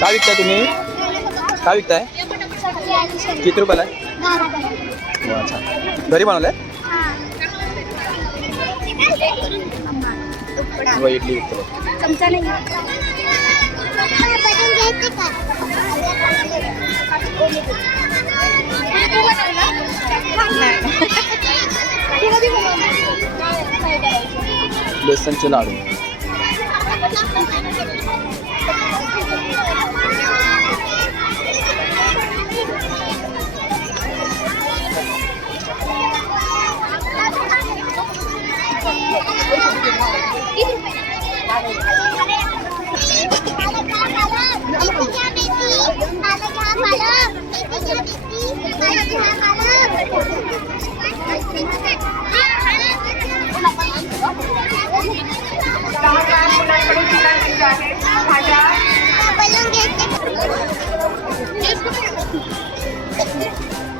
काय विकताय तुम्ही? काय विकताय? किती रुपयाला आहे? हो, अच्छा. घरी बनवलंय? व इडली विकतो बघ.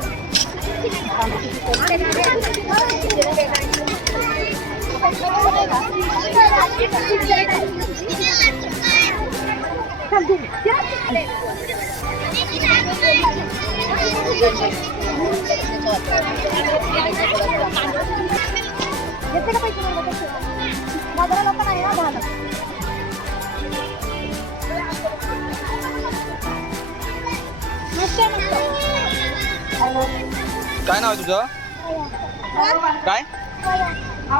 चमचा नाही बेसनचे लाडू काय नाव आहे तुझं? काय?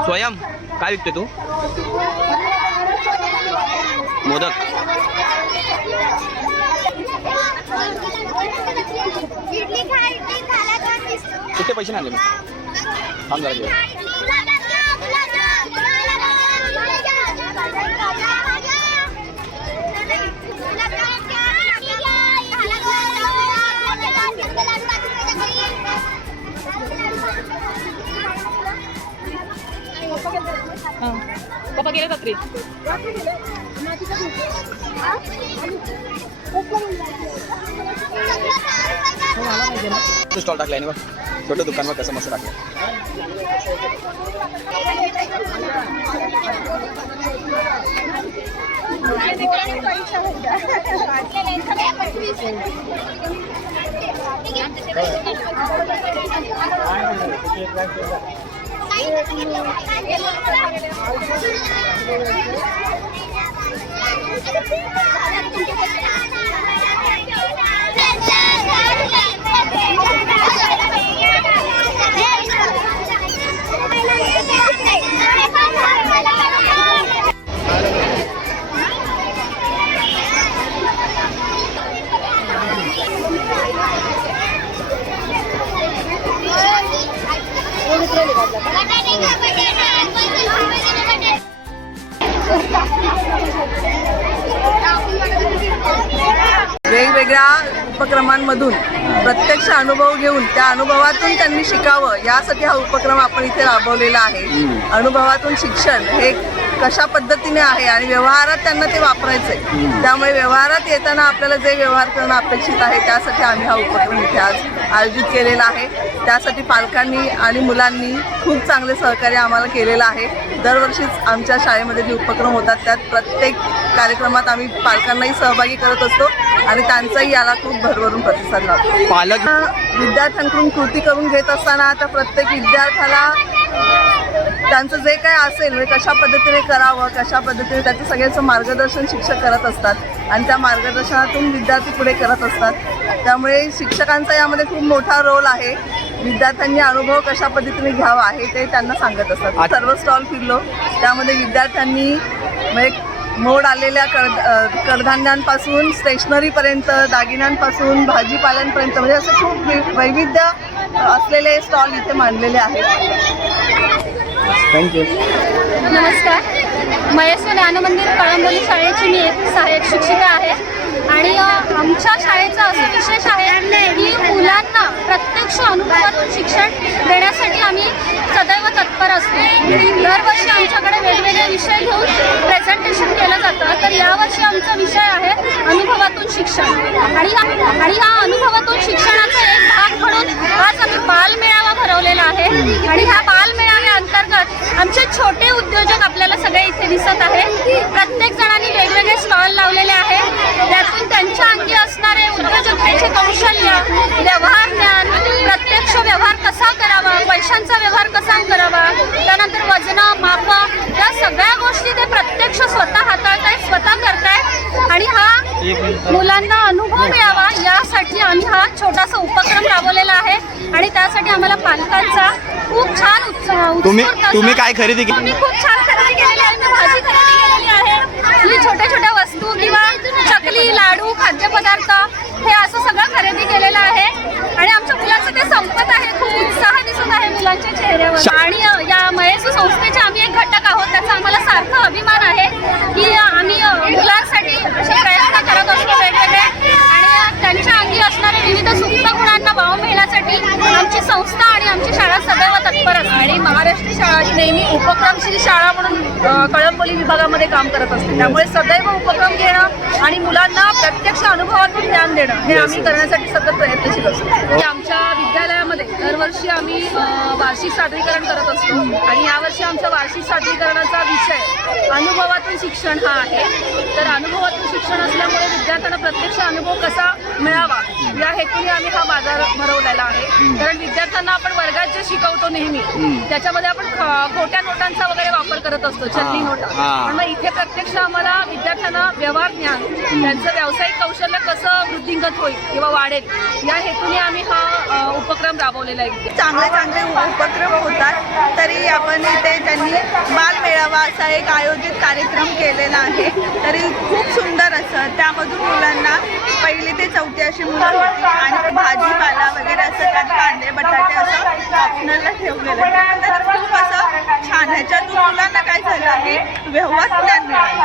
स्वयं. काय विकते तू? मोदक. किती पैसे नाही आले थांब जरा. जेव. पप्पा गेले रात्री? स्टॉल टाकला आहे ना छोटं दुकान बघ कसं मस्त टाकलं Ada tinggal, ada वेगवेगळ्या उपक्रमांमधून प्रत्यक्ष अनुभव घेऊन त्या अनुभवातून त्यांनी शिकावं यासाठी हा उपक्रम आपण इथे राबवलेला आहे. अनुभवातून शिक्षण हे कशा पद्धतीने आहे आणि व्यवहारात त्यांना ते वापरायचं आहे त्यामुळे व्यवहारात येताना आपल्याला जे व्यवहार करणं अपेक्षित आहे त्यासाठी आम्ही हा उपक्रम इथे आज आयोजित केलेला आहे. त्यासाठी पालकांनी आणि मुलांनी खूप चांगले सहकार्य आम्हाला केलेलं आहे. दरवर्षीच आमच्या शाळेमध्ये जे उपक्रम होतात त्यात प्रत्येक कार्यक्रमात आम्ही पालकांनाही सहभागी करत असतो. आणि त्यांचाही याला खूप भरभरून प्रतिसाद लावतो. पालक विद्यार्थ्यांकडून कृती करून घेत असताना आता प्रत्येक विद्यार्थ्याला त्यांचं जे काय असेल म्हणजे कशा पद्धतीने करावं कशा पद्धतीने त्याचं सगळ्याचं मार्गदर्शन शिक्षक करत असतात आणि त्या मार्गदर्शनातून विद्यार्थी पुढे करत असतात. त्यामुळे शिक्षकांचा यामध्ये खूप मोठा रोल आहे. विद्यार्थ्यांनी अनुभव कशा पद्धतीने घ्यावा आहे ते त्यांना सांगत असतात. सर्व स्टॉल फिरलो. त्यामध्ये विद्यार्थ्यांनी म्हणजे मोड आलेल्या कड कडधान्यांपासून स्टेशनरीपर्यंत दागिन्यांपासून भाजीपाल्यांपर्यंत म्हणजे असं खूप वि- वैविध्य असलेले स्टॉल इथे मांडलेले आहेत. थँक्यू नमस्कार. महेश्वर ज्ञानमंदिर कळंबोली शाळेची मी एक सहाय्यक शिक्षिका आहे. आणि आमच्या शाळेचं असं विशेष आहे की मुलांना प्रत्यक्ष अनुभवातून शिक्षण देण्यासाठी आम्ही सदैव तत्पर असतो. दरवर्षी आमच्याकडे वेगवेगळे विषय घेऊन प्रेझेंटेशन केलं जातं. तर यावर्षी आमचा विषय आहे अनुभवातून शिक्षण. आणि आणि हा अनुभवातून शिक्षणाचा एक भाग म्हणून आज आम्ही बालमेळावा भरवलेला आहे. आणि ह्या बालमेळाव्या अंतर्गत आमचे छोटे उद्योजक आपल्याला सगळे इथे दिसत आहे प्रत्येक जणांनी वेगवेगळे स्टॉल लावलेले आहे त्यातून त्यांच्या अंगी असणारे उद्योजकतेचे कौशल्य व्यवहार ज्ञान प्रत्यक्ष व्यवहार कसा करावा पैशांचा व्यवहार कसा करावा त्यानंतर वजनं मापं या सगळ्या गोष्टी ते प्रत्यक्ष स्वतः हाताळतायत स्वतः करतायत. आणि हा मुलांना अनुभव मिळावा यासाठी आम्ही हा छोटासा उपक्रम राबवलेला आहे. आणि त्यासाठी आम्हाला पालकांचा खूप छान उत्साह तुम्ही काय खरेदी केली खूप छान खरेदी केलेली आहे. मी भाजी खरेदी केलेली आहे. ही छोट्या छोट्या वस्तू किंवा लाडू खाद्यपदार्थ हे असं सगळं खरेदी केलेलं आहे. आणि आमच्या मुलांचं ते संपत आहे. खूप उत्साह दिसत आहे मुलांच्या चेहऱ्यावर. आणि या मयसू संस्थेचे आम्ही एक घटक आहोत. त्याचा आम्हाला सारखा अभिमान आहे की अ, आम्ही अ, मुलांसाठी असे प्रयत्न करत असतो वेगवेगळे आणि अ, त्यांच्या अंगी असणाऱ्या विविध गुणांना वाव मिळण्यासाठी आमची संस्था आणि आमची शाळा सदैव तत्पर असते. आणि महाराष्ट्र शाळा ही नेहमी उपक्रमशील शाळा म्हणून कळंबोली विभागामध्ये काम करत असते. त्यामुळे सदैव उपक्रम घेणं आणि मुलांना प्रत्यक्ष अनुभवातून ज्ञान देणं हे आम्ही. करण्यासाठी सतत प्रयत्नशील असतो. आणि आमच्या विद्यालयामध्ये दरवर्षी आम्ही वार्षिक सादरीकरण करत असतो. आणि यावर्षी आमच्या वार्षिक सादरीकरणाचा विषय अनुभवातून शिक्षण हा आहे. तर अनुभवातून शिक्षण असल्यामुळे विद्यार्थ्यांना प्रत्यक्ष अनुभव कसा मिळावा. या हेतूने आम्ही हा बाजार भरवलेला आहे. कारण विद्यार्थ्यांना आपण वर्गात जे शिकवतो नेहमी त्याच्यामध्ये आपण खोट्या नोटांचा वगैरे वापर करत असतो चलनी नोटा. मग इथे प्रत्यक्ष आम्हाला विद्यार्थ्यांना व्यवहार ज्ञान त्यांचं व्यावसायिक कौशल्य कसं वृद्धिंगत होईल किंवा वाढेल या हेतूने आम्ही हा उपक्रम राबवलेला आहे. चांगले चांगले उपक्रम होतात तरी आपण इथे त्यांनी बाल मेळावा असा एक आयोजित कार्यक्रम केलेला आहे. तरी खूप सुंदर असं त्यामधून मुलांना पहिली ते चौथी अशी मुलं होती आणि भाजीपाला वगैरे असं त्यात कांदे बटाटे असं ऑप्शनला ठेवलेलं आहे. खूप असं छान ह्याच्यातून मुलांना काय झालं की व्यवहार ज्ञान मिळालं.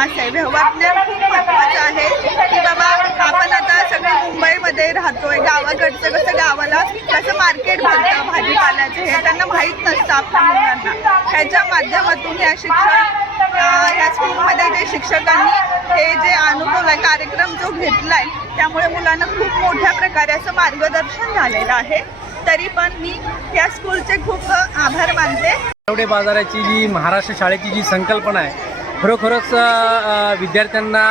असं आहे. व्यवहार ज्ञान खूप महत्त्वाचं आहे की बाबा आपण आता सगळे मुंबईमध्ये राहतोय गावाकडचं कसं गावाला कसं मार्केट भरतं भाजीपाल्याचं हे त्यांना माहीत नसतं आपल्या मुलांना. ह्याच्या माध्यमातून या शिक्षण या स्कूलमध्ये जे शिक्षकांनी हे जे अनुभव आहे कार्यक्रम जो घेतलाय त्यामुळे मुलांना खूप मोठ्या प्रकारे असं मार्गदर्शन झालेलं आहे. तरी पण मी या स्कूलचे खूप आभार मानते. आठवडे बाजाराची जी महाराष्ट्र शाळेची जी संकल्पना आहे खरोखरच विद्यार्थ्यांना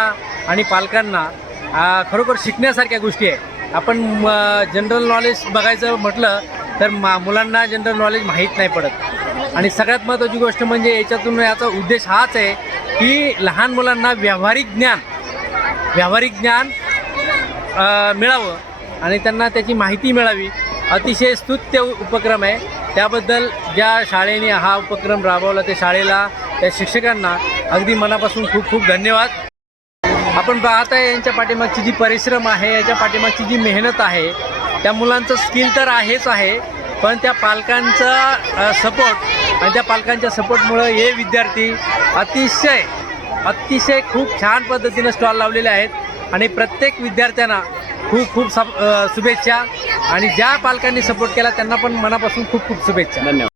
आणि पालकांना खरोखर शिकण्यासारख्या गोष्टी आहे आपण जनरल नॉलेज बघायचं म्हटलं तर मा मुलांना जनरल नॉलेज माहीत नाही पडत. आणि सगळ्यात महत्त्वाची गोष्ट म्हणजे याच्यातून याचा उद्देश हाच आहे की लहान मुलांना व्यावहारिक ज्ञान व्यावहारिक ज्ञान मिळावं आणि त्यांना त्याची माहिती मिळावी. अतिशय स्तुत्य उपक्रम आहे. त्याबद्दल ज्या शाळेने हा उपक्रम राबवला त्या शाळेला त्या शिक्षकांना अगदी मनापासून खूप खूप धन्यवाद. आपण पाहत आहे यांच्या पाठीमागची जी परिश्रम आहे याच्या पाठीमागची जी मेहनत आहे त्या मुलांचं स्किल तर आहेच आहे पण त्या पालकांचा सपोर्ट आणि त्या पालकांच्या सपोर्टमुळं हे विद्यार्थी अतिशय अतिशय खूप छान पद्धतीनं स्टॉल लावलेले आहेत. आणि प्रत्येक विद्यार्थ्यांना खूप खूप सप शुभेच्छा. आणि ज्या पालकांनी सपोर्ट केला त्यांना पण मनापासून खूप खूप शुभेच्छा. धन्यवाद.